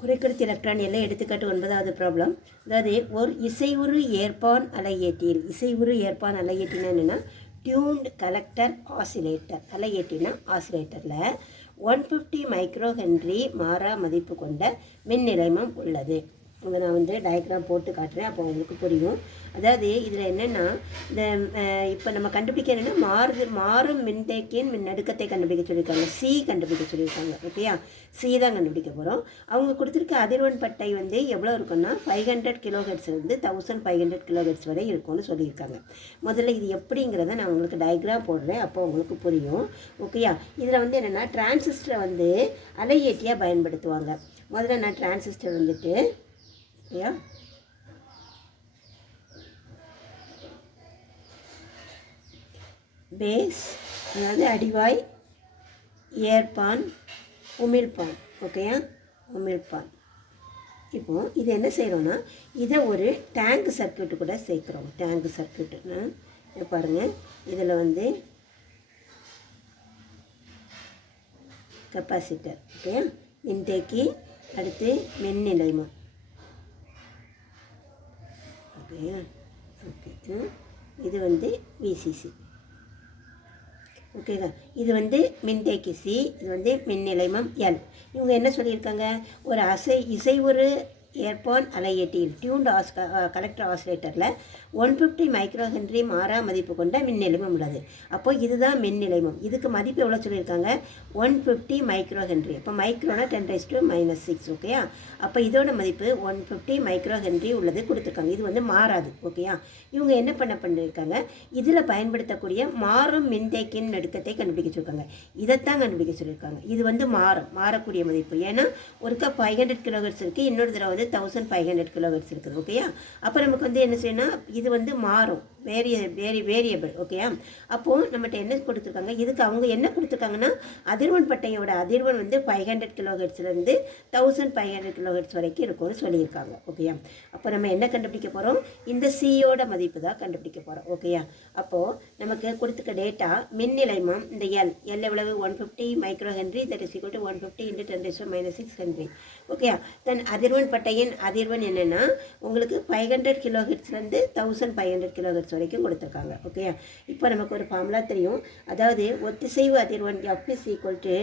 குறைக்கடத்தி எலக்ட்ரான் எல்லாம் எடுத்துக்காட்டு ஒன்பதாவது ப்ராப்ளம் அதாவது ஒரு இசைவுறு ஏற்பான் அலையேட்டியில் இசைவுறு ஏற்பான் அலையேட்டினா என்னென்னா டியூன்ட் கலெக்டர் ஆசிலேட்டர் அலையேட்டினா ஆசிலேட்டரில் ஒன் ஃபிஃப்டி மைக்ரோ ஹென்ரி மாறா மதிப்பு கொண்ட மின் நிலைமம் உள்ளது. அதை நான் வந்து டயக்ராம் போட்டு காட்டுறேன். அப்போ உங்களுக்கு புரியும். அதாவது இதில் என்னென்னா இந்த இப்போ நம்ம கண்டுபிடிக்க என்னென்னா மாறு மாறும் மின்தேக்கியின் மின்னடுக்கத்தை கண்டுபிடிக்க சொல்லியிருக்காங்க. சி கண்டுபிடிக்க சொல்லியிருக்காங்க. ஓகேயா? சி தான் கண்டுபிடிக்க போகிறோம் அவங்க கொடுத்துருக்க அதிர்வன் பட்டை வந்து எவ்வளோ இருக்குன்னா ஃபைவ் ஹண்ட்ரட் கிலோஹெட்ஸ்லேருந்து தௌசண்ட் ஃபைவ் ஹண்ட்ரட் கிலோஹெட்ஸ் வரை இருக்கும்னு சொல்லியிருக்காங்க. முதல்ல இது எப்படிங்கிறத நான் உங்களுக்கு டயக்ராம் போடுறேன். அப்போ உங்களுக்கு புரியும். ஓகேயா? இதில் வந்து என்னென்னா டிரான்சிஸ்டரை வந்து அலையேட்டியாக பயன்படுத்துவாங்க. முதல்ல நான் டிரான்சிஸ்டர் வந்துட்டு ஓகேயா பேஸ் அதாவது அடிவாய் ஏர்பான் உமிழ்பான் ஓகேயா உமிழ்பான் இப்போ இது என்ன செய்கிறோன்னா இதை ஒரு டேங்க் சர்க்கியூட்டு கூட சேர்க்குறோம். டேங்க் சர்க்கியூட்டுன்னு பாருங்கள் இதில் வந்து கெப்பாசிட்டர் ஓகே மின்தேக்கி அடுத்து மின் நிலைமம் ஓகேயா ஓகே. ம். இது வந்து விசிசி ஓகேங்களா இது வந்து மின்தேக்கி சி இது வந்து மின் நிலைமம் எல் இவங்க என்ன சொல்லியிருக்காங்க? ஒரு அசை இசை ஒரு ஏர்பான் அலையேட்டியில் டியூன்ட் ஆஸ் கலெக்டர் ஆசிலேட்டரில் ஒன் ஃபிஃப்டி மைக்ரோ ஹென்ரி மாறா மதிப்பு கொண்ட மின் நிலைமம் உள்ளது. அப்போ இதுதான் மின்நிலைமம் இதுக்கு மதிப்பு எவ்வளோ சொல்லியிருக்காங்க? ஒன் ஃபிஃப்டி மைக்ரோ ஹென்ரி அப்போ மைக்ரோனா ten raise to minus six ஓகேயா அப்போ இதோட மதிப்பு ஒன் ஃபிஃப்டி மைக்ரோ ஹென்ரி உள்ளது கொடுத்துருக்காங்க. இது வந்து மாறாது ஓகேயா இவங்க என்ன பண்ண பண்ணியிருக்காங்க? இதில் பயன்படுத்தக்கூடிய மாறும் மின்தேக்கின் நடுக்கத்தை கண்டுபிடிக்க சொல்லியிருக்காங்க. இதைத்தான் கண்டுபிடிக்க சொல்லியிருக்காங்க. இது வந்து மாறும் மாறக்கூடிய மதிப்பு. ஏன்னா ஒருக்கா ஃபைவ் ஹண்ட்ரட் கிலோஹெட்ஸ் இருக்குது இன்னொரு தடவை வந்து தௌசண்ட் ஃபைவ் ஹண்ட்ரட் கிலோஹெட்ஸ் இருக்குது ஓகேயா அப்போ நமக்கு வந்து என்ன செய்யணும் இது வந்து மாறும். வேரிய வேரி வேரியபிள் ஓகேயா அப்போது நம்மகிட்ட என்ன கொடுத்துருக்காங்க? இதுக்கு அவங்க என்ன கொடுத்துருக்காங்கன்னா அதிர்வன் பட்டையோட அதிர்வன் வந்து five hundred kilo ஹெட்ஸ்லேருந்து thousand five hundred kilo hertz வரைக்கும் இருக்கும்னு சொல்லியிருக்காங்க ஓகேயா அப்போ நம்ம என்ன கண்டுபிடிக்க போகிறோம் இந்த சியோட மதிப்பு தான் கண்டுபிடிக்க போகிறோம் ஓகேயா அப்போது நமக்கு கொடுத்துக்க டேட்டா மின்நிலைமம் இந்த எல் எல் எவ்வளவு? One fifty micro henry that is equal to one fifty into ten raise minus six henry ஓகேயா தென் அதிர்வன் பட்டையின் அதிர்வன் என்னென்னா உங்களுக்கு five hundred kilo ஹெட்ஸ்லேருந்து thousand five hundred kilo hertz வரைக்கும் கொடுத்துருக்காங்க ஓகேயா இப்போ நமக்கு ஒரு ஃபார்முலா தெரியும். அதாவது ஒத்திசைவு அதிர்வன் F is equal to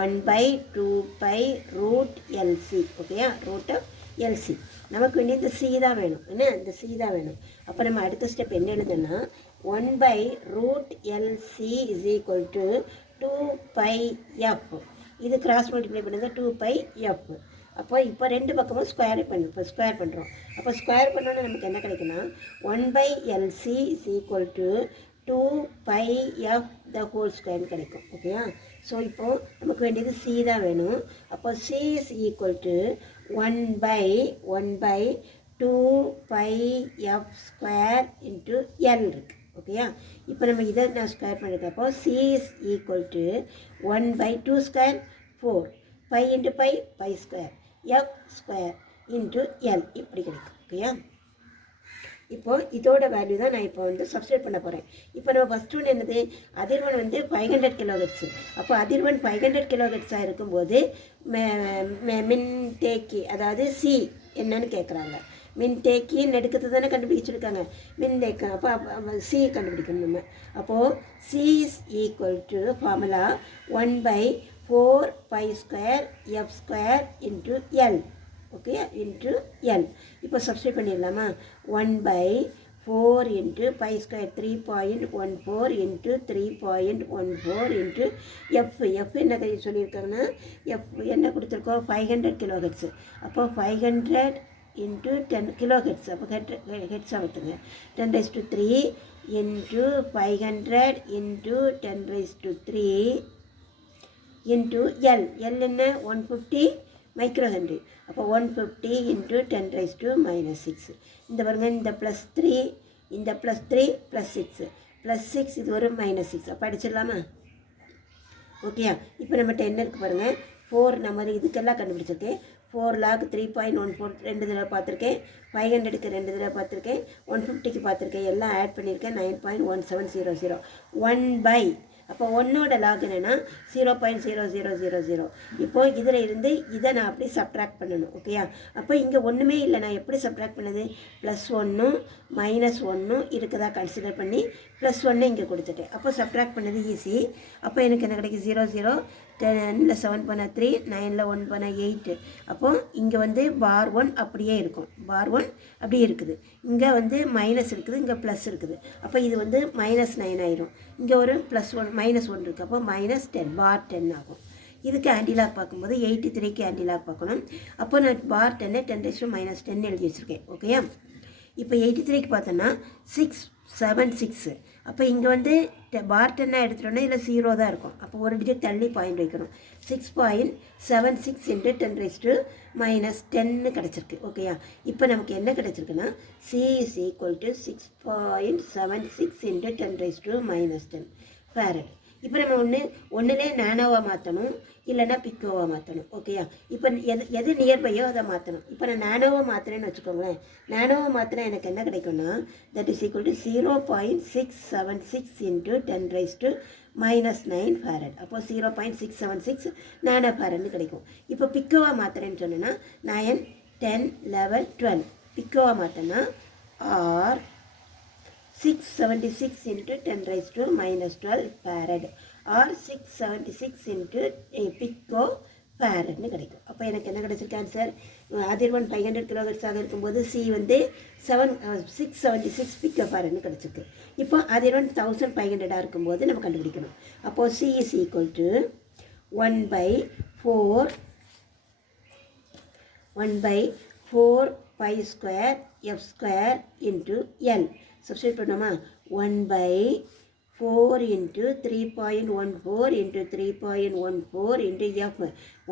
one by two pi root LC ஓகேயா ரூட் ஆஃப் எல்சி நமக்கு வேண்டிய இந்த சி தான் வேணும். என்ன? இந்த சி தான் வேணும். அப்போ நம்ம அடுத்த ஸ்டெப் என்ன எழுதுனா one by root LC is equal to two pi F இது கிராஸ் மல்டிப்ளை பண்ணுங்கள் டூ பை எஃப் அப்போ இப்போ ரெண்டு பக்கமும் ஸ்கொயர் பண்ணு இப்போ ஸ்கொயர் பண்ணுறோம் அப்போ ஸ்கொயர் பண்ணோன்னா நமக்கு என்ன கிடைக்குன்னா one by LC is equal to two pi F the whole ஸ்கொயர்னு கிடைக்கும். ஓகேயா ஸோ இப்போது நமக்கு வேண்டியது சி தான் வேணும். அப்போ C is equal to one by one by two pi F square into L இருக்குது ஓகேயா இப்போ நம்ம இதை நான் square பண்ணியிருக்கப்போ C is equal to one by two square four pi into pi pi square F square into L இப்படி கிடைக்கும் ஓகேயா இப்போது இதோட வேல்யூ தான் நான் இப்போ வந்து சப்ஸ்டியூட் பண்ண போகிறேன் இப்போ நம்ம ஃபஸ்ட் ஒன்று என்னது? அதிர்வன் வந்து ஃபைவ் ஹண்ட்ரட் கிலோஹெட்ஸு அப்போ அதிர்வன் ஃபைவ் ஹண்ட்ரட் கிலோஹெட்ஸாக இருக்கும்போது மெ- மெ- மின்தேக்கி அதாவது சி என்னன்னு கேட்குறாங்க மின்தேக்கின்னு எடுக்கிறது தானே கண்டுபிடிச்சிருக்காங்க. மின்தேக்கம் அப்போ சி கண்டுபிடிக்கணும் நம்ம. அப்போது C is equal to formula one by four pi square F square into L okay into L இப்போ சப்ஸ்டியூட் பண்ணிடலாமா? One by four into pi square three point one four into three point one four into F F என்ன கை சொல்லியிருக்காங்கன்னா? F என்ன கொடுத்துருக்கோம் five hundred kilo heads அப்போ five hundred into ten kilo hertz அப்போ head hertz ஆகுதுங்க ten raise to three into five hundred into ten raise to three into L L என்ன? One fifty micro henry அப்போ one fifty into ten raise to minus six இந்த பாருங்க இந்த plus three இந்த plus three plus six plus six இது ஒரு minus six அப்போ அடிச்சிடலாமா? ஓகேயா இப்போ நம்மகிட்ட என்ன இருக்குது பாருங்கள் ஃபோர் நம்ம இதுக்கெல்லாம் கண்டுபிடிச்சிருக்கேன். Four log three point one four ரெண்டு தடவை பார்த்துருக்கேன். ஃபைவ் ஹண்ட்ரடுக்கு ரெண்டு தடவை பார்த்துருக்கேன். ஒன் ஃபிஃப்டிக்கு பார்த்துருக்கேன். எல்லாம் ஆட் பண்ணியிருக்கேன். Nine point one seven zero zero one by அப்போ ஒன்னோட லாக் என்னென்னா zero point zero zero zero zero இப்போது இதில் இருந்து இதை நான் அப்படி சப்ட்ராக்ட் பண்ணணும் ஓகேயா அப்போ இங்கே ஒன்றுமே இல்லை நான் எப்படி சப்ட்ராக்ட் பண்ணது? ப்ளஸ் ஒன்றும் மைனஸ் ஒன்றும் இருக்குதா? கன்சிடர் பண்ணி ப்ளஸ் ஒன்று இங்கே கொடுத்துட்டேன். அப்போ சப்ட்ராக்ட் பண்ணது ஈஸி அப்போ எனக்கு என்ன கிடைக்கும் ஜீரோ ஜீரோ டெனில் செவன் பண்ண த்ரீ நைனில் ஒன் பண்ண எயிட்டு அப்போ இங்கே வந்து பார் ஒன் அப்படியே இருக்கும். பார் ஒன் அப்படியே இருக்குது. இங்கே வந்து மைனஸ் இருக்குது. இங்கே ப்ளஸ் இருக்குது. அப்போ இது வந்து மைனஸ் நைன் ஆயிரும். இங்கே ஒரு ப்ளஸ் ஒன் மைனஸ் ஒன் இருக்குது அப்போ மைனஸ் டென் பார் டென் ஆகும். இதுக்கு ஆன்டிலாக் பார்க்கும்போது எயிட்டி த்ரீக்கு ஆன்டிலாக் பார்க்கணும். அப்போ நான் பார் டென்னு டென் டேஸ் மைனஸ் டென் எழுதி வச்சுருக்கேன். ஓகேயா இப்போ எயிட்டி த்ரீக்கு பார்த்தோன்னா சிக்ஸ் செவன் சிக்ஸு அப்போ இங்கே வந்து பார் டென்னாக எடுத்துட்டோன்னா இதில் ஜீரோ தான் இருக்கும். அப்போ ஒரு டிஜிட் தள்ளி பாயிண்ட் வைக்கணும். Six point seven six into ten raise to minus டென்னு கிடச்சிருக்கு. ஓகேயா இப்போ நமக்கு என்ன கிடச்சிருக்குன்னா C is equal to six point seven six into ten raise to minus ten farad இப்போ நம்ம ஒன்று ஒன்றுலே நானோவாக மாற்றணும் இல்லைன்னா பிக்கோவாக மாற்றணும் ஓகேயா இப்போ எது எது நியர்பையோ அதை மாற்றணும் இப்போ நான் நானோவாக மாற்றுறேன்னு வச்சுக்கோங்களேன். நானோவாக மாற்றினா எனக்கு என்ன கிடைக்கும்னா that is equal to zero point six seven six into ten raise to minus nine farad அப்போது zero point six seven six nano ஃபேரட்னு கிடைக்கும். இப்போ பிக்கோவாக மாற்றுறேன்னு சொன்னேன்னா நயன் டென் லெவன் டுவெல் பிக்கோவாக மாற்றினா or six seventy six into ten raise to minus twelve farad or six seventy six into pico ஃபேரட்னு கிடைக்கும். அப்போ எனக்கு என்ன கிடைச்சிருக்கு ஆன்சர் அதிர்வன் ஃபைவ் ஹண்ட்ரட் கிலோஹெட்ஸாக இருக்கும்போது சி வந்து seven six seventy six pico ஃபேரட்னு கிடச்சிருக்கு. இப்போ அதிர்வன் தௌசண்ட் ஃபைவ் ஹண்ட்ரடாக இருக்கும்போது நம்ம கண்டுபிடிக்கணும். அப்போது C is equal to one by four one by four pi square F square into L substitute பண்ணோமா? One by four into three point one four into three point one four into F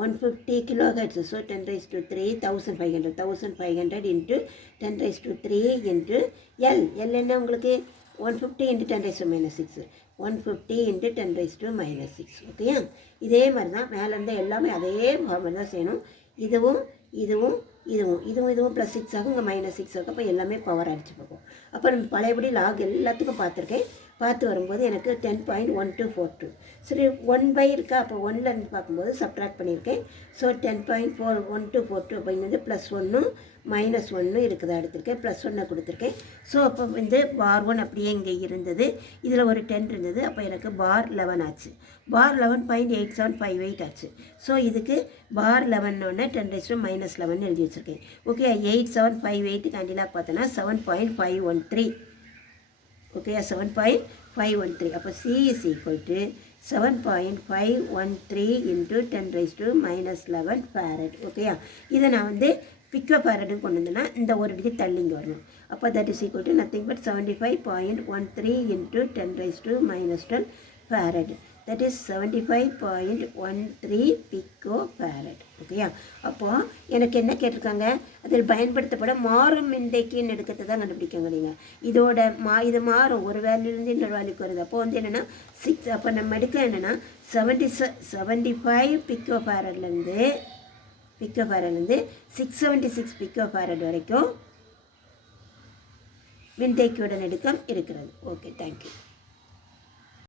one fifty kilo hertz so ten raise to three thousand five hundred thousand five hundred into ten raise to three into L L என்ன உங்களுக்கு? One fifty into ten raise to minus six one fifty into ten raise to minus six ஓகேயா இதே மாதிரி தான் மேலேருந்து எல்லாமே அதே மாதிரி தான் செய்யணும். இதுவும் இதுவும் இதுவும் இதுவும் இதுவும் ப்ளஸ் சிக்ஸ் ஆகும் இங்கே மைனஸ் சிக்ஸ் ஆகும். அப்போ எல்லாமே பவர் அடிச்சு போகும். அப்போ நம்ம பழையபடி லாக் எல்லாத்துக்கும் பார்த்துருக்கேன். பார்த்து வரும்போது எனக்கு ten point one two four two சரி ஒன் பை இருக்கா? அப்போ ஒன்லேருந்து பார்க்கும்போது சப்ட்ராக்ட் பண்ணியிருக்கேன். So ten point four one two four two அப்படிங்கிறது ப்ளஸ் ஒன்றும் மைனஸ் ஒன்று இருக்குதா எடுத்திருக்கேன் ப்ளஸ் ஒன்று கொடுத்துருக்கேன். ஸோ அப்போ வந்து பார் ஒன் அப்படியே இங்கே இருந்தது. இதில் ஒரு டென் இருந்தது. அப்போ எனக்கு பார் லெவன் ஆச்சு. பார் eleven point eight seven five eight ஆச்சு. ஸோ இதுக்கு பார் லெவன்னொன்னே டென் ரெஸ்ட்டு மைனஸ் லெவன் எழுதி வச்சுருக்கேன். Okay eight seven five eight கேண்டிலாக பார்த்தோன்னா seven point five one three okay seven point five one three அப்போ C is equal to seven point five one three into ten raise to minus eleven farad ஓகேயா இதை நான் வந்து pickup ஃபேரட்னு கொண்டு வந்தேன்னா இந்த ஒரு டிஜிட் தள்ளி இங்கே வரணும். அப்போ that is equal to nothing but seventy five point one three into ten raise to minus ten farad that is seventy five point one three pico farad ஓகேயா அப்போது எனக்கு என்ன கேட்டிருக்காங்க? அதில் பயன்படுத்தப்பட மாறும் மின்தேக்கின்னு எடுக்கிறத தான் கண்டுபிடிக்காங்க நீங்கள் இதோட மா இது மாறும். ஒரு வேல்யூலேருந்து இன்னொரு வேல்யூக்கு வருது. அப்போ வந்து என்னென்னா சிக்ஸ் அப்போ நம்ம எடுக்க என்னென்னா செவன்ட்டி செ செவன்ட்டி ஃபைவ் பிக்கோ ஃபேரட்லேருந்து pico ஃபேரட்லேருந்து six seventy six pico farad வரைக்கும் மின்தேக்கியோட நெடுக்கம் இருக்கிறது. Okay thank you